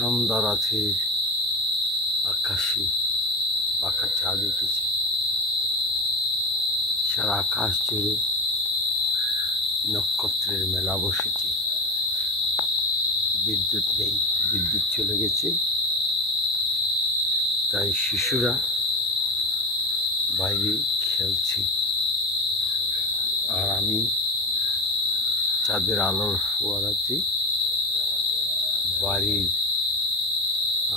সন্ধ্যা রাতের আকাশে পাকা চাঁদ উঠেছে। সারা আকাশ জুড়ে নক্ষত্রের মেলা বসেছে। বিদ্যুৎ নেই, বিদ্যুৎ চলে গেছে, তাই শিশুরা বাইরে খেলছে। আর আমি চাঁদের আলোর ফোয়ারাতে বাড়ির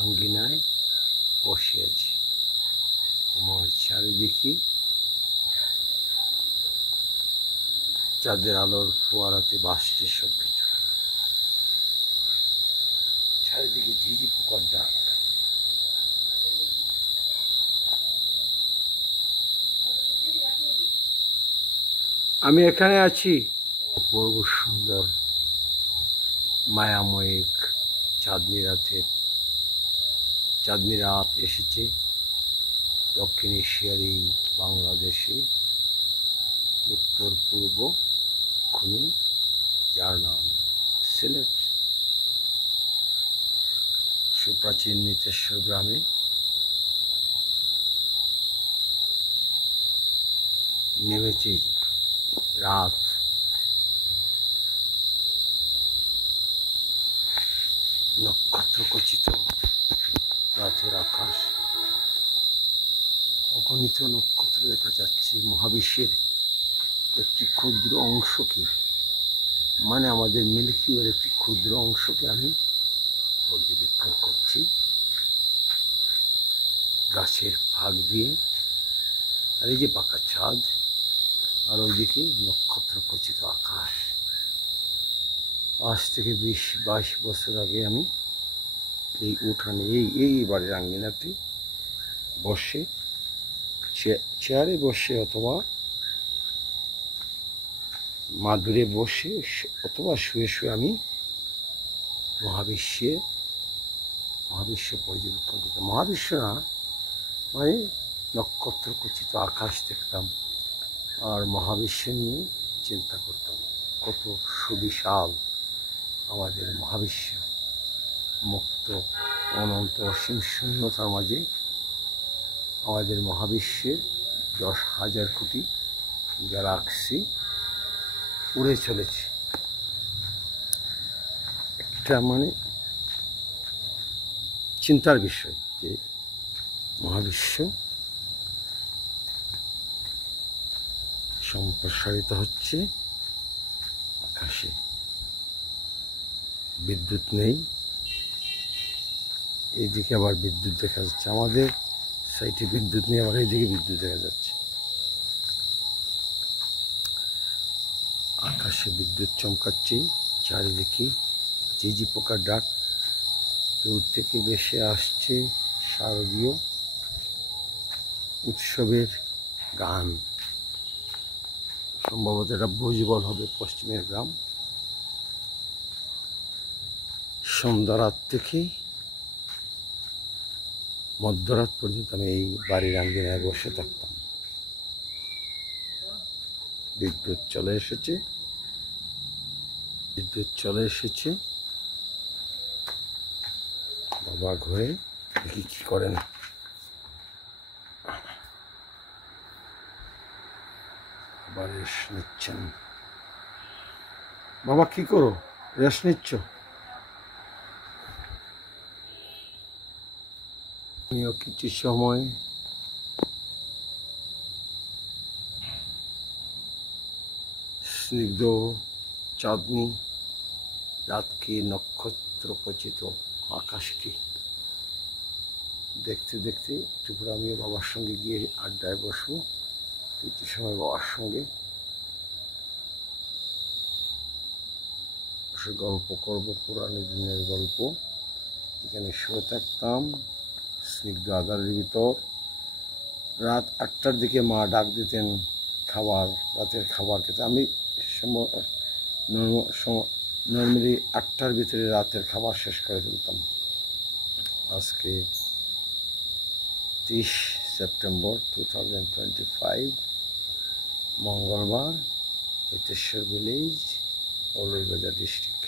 আঙ্গিনায় বসে আছি। আমার চারিদিকে চাঁদের আলোর ফোয়ারাতে ভাসছে সবকিছু। চারিদিকে ঝিঝি পোকার ডাক। আমি এখানে আছি অপূর্ব সুন্দর মায়াময়িক চাঁদনি রাত এসেছে দক্ষিণ এশিয়ার এই বাংলাদেশে, উত্তর পূর্ব খুনি, যার নাম সিলেট। সুপ্রাচীন নিতেশ্বর গ্রামে নেমেছে রাত। নক্ষত্রখচিত রাতের আকাশ, অগণিত নক্ষত্র দেখা যাচ্ছে। মহাবিশ্বের একটি ক্ষুদ্র অংশকে, মানে আমাদের মিল্কি ওয়ের একটি ক্ষুদ্র অংশকে আমি পর্যবেক্ষণ করছি গাছের ফাঁক দিয়ে। আর এই যে পাকা চাঁদ, আর ওইদিকে নক্ষত্রখচিত আকাশ। আজ থেকে 20-22 বছর আগে আমি এই উঠানে এই বাড়ির আঙ্গিনাতে বসে, চেয়ারে বসে অথবা মাদুরে বসে অথবা শুয়ে শুয়ে আমি মহাবিশ্ব পর্যবেক্ষণ করতাম। মহাবিশ্ব না, মানে নক্ষত্রখচিত আকাশ দেখতাম আর মহাবিশ্ব নিয়ে চিন্তা করতাম। কত সুবিশাল আমাদের মহাবিশ্ব, মুক্ত অনন্ত অসীম শূন্যতার মাঝে আমাদের মহাবিশ্বের 10,000 কোটি গ্যালাক্সি উড়ে চলেছে। একটা মানে চিন্তার বিষয় যে মহাবিশ্ব সম্প্রসারিত হচ্ছে আকাশে। বিদ্যুৎ নেই, এইদিকে আবার বিদ্যুৎ দেখা যাচ্ছে। আমাদের সাইডে বিদ্যুৎ নেই, আবার এইদিকে বিদ্যুৎ দেখা যাচ্ছে। আকাশে বিদ্যুৎ চমকাচ্ছে, চারিদিকে ঝিঝি পোকার ডাক। দূর থেকে ভেসে আসছে শারদীয় উৎসবের গান। সম্ভবত এটা ভুজবল হবে, পশ্চিমের গ্রাম। সন্ধ্যা রাত থেকে মধ্যরাত পর্যন্ত আমি এই বাড়ির আঙ্গিনায় বসে থাকতাম। বিদ্যুৎ চলে এসেছে। বাবা ঘরে দেখি কি করেন। আবার রেস্ট নিচ্ছেন। বাবা কি করো, রেস্ট নিচ্ছ? আমিও কিছু সময় স্নিগ্ধ চাঁদনি রাতকে, নক্ষত্রখচিত আকাশকে দেখতে দেখতে একটু করে আমিও বাবার সঙ্গে গিয়ে আড্ডায় বসবো। কিছু সময় বাবার সঙ্গে বসে গল্প করবো, পুরানো দিনের গল্প। এখানে শুয়ে থাকতাম স্নিগ্ধ আধারের ভিতর। রাত 8টার দিকে মা ডাক দিতেন রাতের খাবার খেতে। আমি নর্মালি 8টার ভিতরে রাতের খাবার শেষ করে ফেলতাম। আজকে 30 সেপ্টেম্বর 2025, মঙ্গলবার, নিতেশ্বর ভিলেজ, মৌলভীবাজার ডিস্ট্রিক্ট।